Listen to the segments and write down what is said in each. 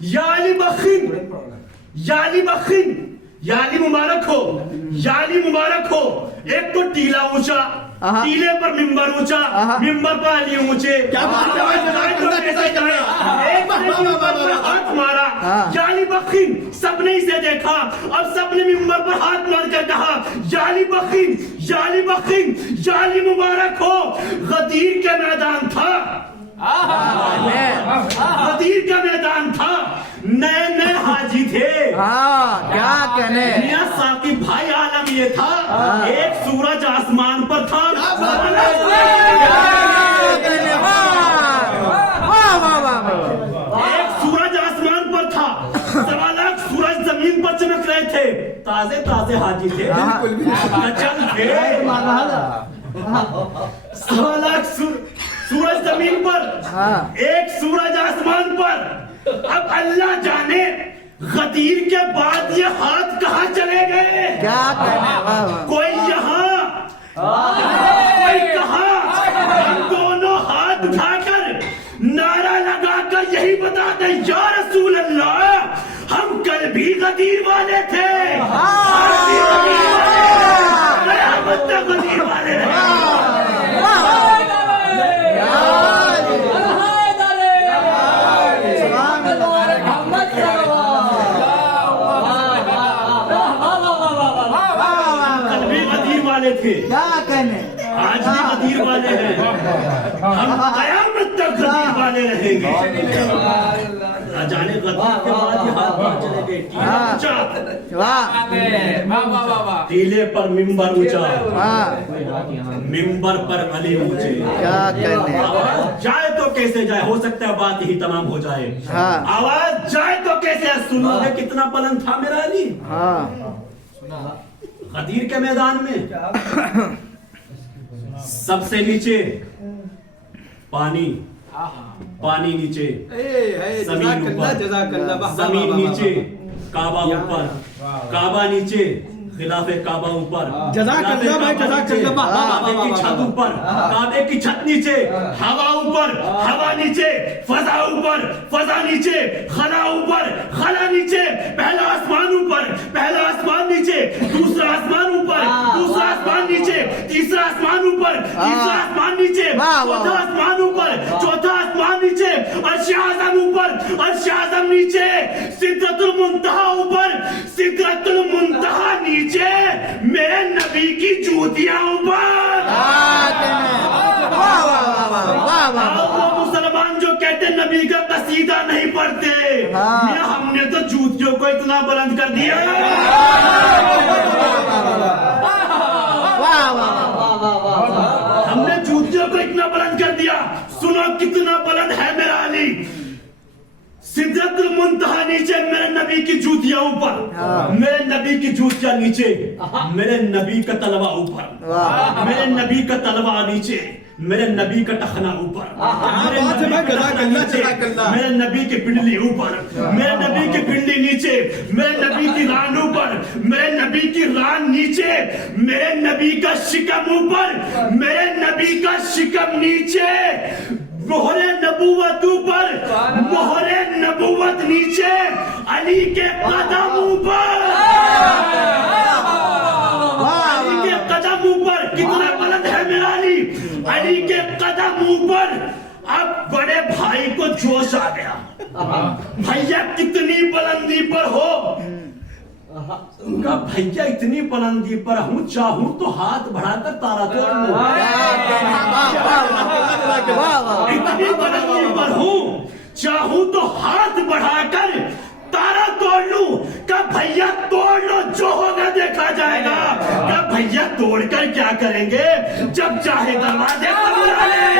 یا علی بخین، یا علی بخین، یا علی مبارک ہو، یا علی مبارک ہو. ایک تو ٹیلا اونچا، ٹیلے پر ممبر اونچا، ممبر پر علی اونچے. ہاتھ مارا یا علی بخین، سب نے اسے دیکھا. اب سب نے ممبر پر ہاتھ مار کر کہا یا علی بخین، یا علی بخین، یا علی مبارک ہو. غدیر کا میدان تھا، غدیر کا میدان تھا. نئے نئے حاجی تھے. کیا کہنے میاں ثاقب بھائی عالم یہ تھا. ایک سورج آسمان پر تھا، ایک سورج آسمان پر تھا، 1.25 لاکھ سورج زمین پر چمک رہے تھے. تازے تازے حاجی تھے، اچل تھے. 1.25 لاکھ سورج زمین پر، ایک سورج آسمان پر. اب اللہ جانے غدیر کے بعد یہ ہاتھ کہاں چلے گئے. کیا کہنے کوئی یہاں، کوئی کہاں. ہم دونوں ہاتھ اٹھا کر نعرہ لگا کر یہی بتا دیں یا رسول اللہ ہم کل بھی غدیر والے تھے، غدیر والے رہے. کیا کہنے آج بھی غدیر والے ہیں، ہم قیامت تک غدیر والے رہیں گے. جانے غدیر کے بعد یہ ہاتھ پر چلے گئے. ٹیلے پر ممبر اونچا، ممبر پر علی اونچے. کیا کہنے آواز جائے تو کیسے جائے، ہو سکتا ہے بات یہی تمام ہو جائے. آواز جائے تو کیسے، سنو گے کتنا بلند تھا میرا علی. غدیر کے میدان میں سب سے نیچے پانی، پانی نیچے، زمین اوپر، زمین نیچے، کعبہ اوپر، کعبہ نیچے، خلاف کعبہ اوپر، کعبے کی چھت اوپر، کعبے کی چھت نیچے، ہوا اوپر، ہوا نیچے، فضا اوپر، فضا نیچے، خلا اوپر، خلا نیچے، پہلا آسمان اوپر، پہلا آسمان نیچے، دوسرا آسمان اوپر، دوسرا آسمان نیچے، تیسرا آسمان اوپر، تیسرا آسمان نیچے، چوتھا آسمان اوپر، چوتھا آسمان نیچے، عرش اعظم اوپر، عرش اعظم نیچے، سدرۃ المنتہا اوپر، سدرۃ المنتہا نیچے، میرے نبی کی جوتیاں اوپر. وہ مسلمان جو کہتے نبی کا قصیدہ نہیں پڑھتے، ہم نے تو جوتیوں کو اتنا بلند کر دیا. ہم نے جوتیوں کو اتنا بلند کر دیا. سنو کتنا بلند ہے میرا علی. سدرۃ المنتہا نیچے، میرے نبی کی جوتیاں اوپر، میرے نبی کی جوتیاں نیچے، میرے نبی کا تلوا اوپر، میرے نبی کا تلوا نیچے، میرے نبی کا ٹخنا اوپر، میرے نبی کی پنڈلی اوپر، میرے نبی کی پنڈلی نیچے، میرے نبی کی ران اوپر، میرے نبی کی ران نیچے، میرے نبی کا شکم اوپر، میرے نبی کا شکم نیچے، مہر نبوت اوپر، مہر نبوت نیچے، علی کے قدم اوپر، علی کے قدم اوپر. کتنا بلند ہے میرا علی. علی کے قدم اوپر. اب بڑے بھائی کو جوش آ گیا، بھیا کتنی بلندی پر ہو. بھیا اتنی بلندی پر ہوں، چاہوں تو ہاتھ بڑھا کر تارا توڑ لوں. اتنی بلندی پر ہوں، چاہوں تو ہاتھ بڑھا کر تارا توڑ لوں. کہ بھیا توڑ لو، جو ہوگا دیکھا جائے گا. کہ بھیا توڑ کر کیا کریں گے، جب چاہے دروازے پر بلا لیں.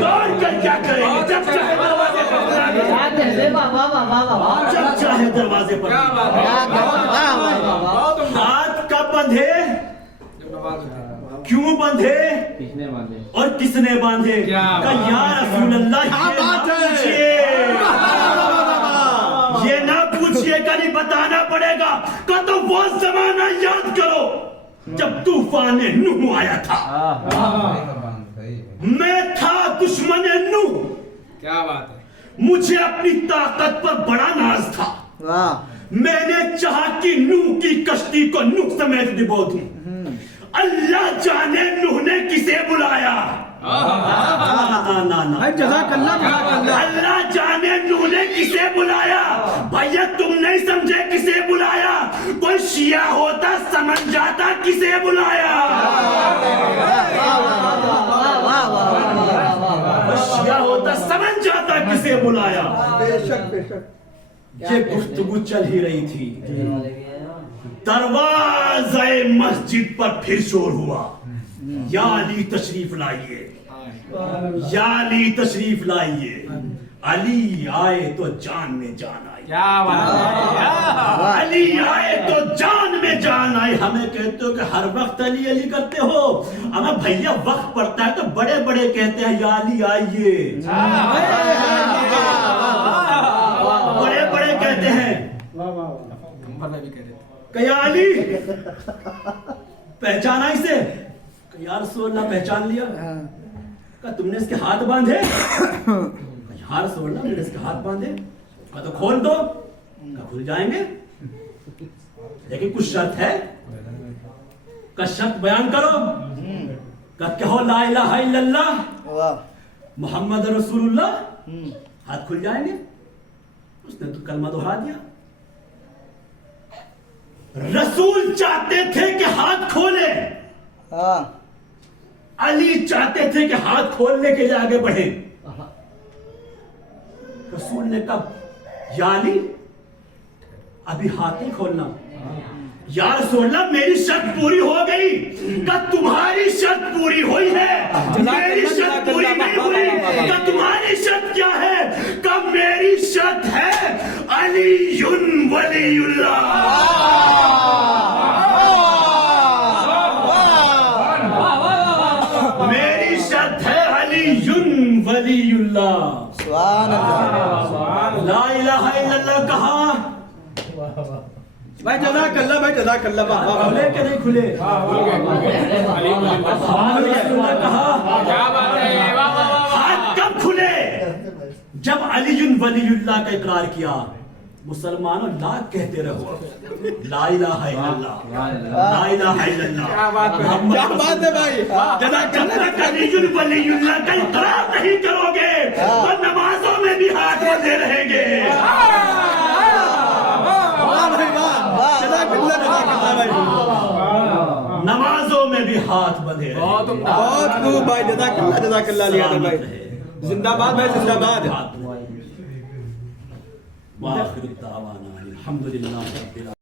توڑ کر کیا کریں گے، جب چاہے دروازے پر بلا لیں. جب چاہے دروازے پر. ہاتھ کب بندھے، کیوں بندھے اور کس نے باندھے. کہ یا رسول اللہ یہ نہ پوچھئے، یہ نہ پوچھئے. بتانا پڑے گا کہ تو وہ زمانہ یاد کرو جب طوفان نوح آیا تھا. میں تھا دشمن نوح. کیا بات ہے. مجھے اپنی طاقت پر بڑا ناز تھا. واہ. میں نے چاہا کہ نوح کی کشتی کو نوح سمیت ڈبو دوں. اللہ جانے نوح نے کسے بلایا. جزاک اللہ جزاک اللہ. اللہ جانے نوح نے کسے بلایا. بھیا تم نہیں سمجھے کسے بلایا. کوئی شیعہ ہوتا سمجھ جاتا کسے بلایا. کوئی شیعہ ہوتا سمجھ جاتا کسے بلایا. بے شک بے شک. یہ گفتگو چل ہی رہی تھی. دروازہ مسجد پر پھر شور ہوا. یا علی تشریف لائیے, یا علی تشریف لائیے. علی آئے تو جان میں جان آئی. کیا بات ہے. علی آئے تو جان میں جان آئی. ہمیں کہتے ہو کہ ہر وقت علی علی کرتے ہو. ہمیں بھیا وقت پڑتا ہے تو بڑے بڑے کہتے ہیں یا علی آئیے. بڑے بڑے کہتے ہیں کہ یا علی پہچانا اسے. کہ یا رسول اللہ پہچان لیا. کہ تم نے اس کے ہاتھ باندھے. یا رسول اللہ میں نے اس کے ہاتھ باندھے. کہ تو کھول دو. کہ کھل جائیں گے لیکن کچھ شرط ہے. کہ شرط بیان کرو. کہ کہو لا الہ الا اللہ محمد رسول اللہ. ہاتھ کھل جائیں گے. اس نے تو کلمہ دہرا دیا. رسول چاہتے تھے کہ ہاتھ کھولے. علی چاہتے تھے کہ ہاتھ کھولنے کے لیے آگے بڑھے. رسول نے کہا یا علی ابھی ہاتھ نہیں کھولنا. یا رسول اللہ میری شرط پوری ہو گئی. کہ تمہاری شرط پوری ہوئی ہے, میری شرط پوری نہیں ہوئی. کہ تمہاری شرط کیا ہے. کہ میری شرط ہے علی ولی اللہ. میری شرط ہے علی ولی اللہ. سبحان اللہ. لا الہ الا اللہ کہا. بھائی جزاک اللہ بھائی جزاک اللہ. کھلے کہ نہیں کھلے. کہا کیا بات ہے. ہاتھ کب کھلے. جب علی ولی اللہ کا اقرار کیا. مسلمانوں لا کہتے رہو. لا الہ الا اللہ, لا الہ الا اللہ. کیا بات ہے. کیا بات ہے بھائی. جب تک علی ولی اللہ کا اقرار نہیں کرو گے تو نمازوں میں بھی ہاتھ بندھے رہیں گے. نمازوں میں بھی ہاتھ بندھے رہیں گے. بہت خوب بھائی جزاک اللہ جزاک اللہ علی حیدر بھائی. زندہ باد بھائی زندہ باد. وآخر الدعوانا الحمدللہ رب العالمین.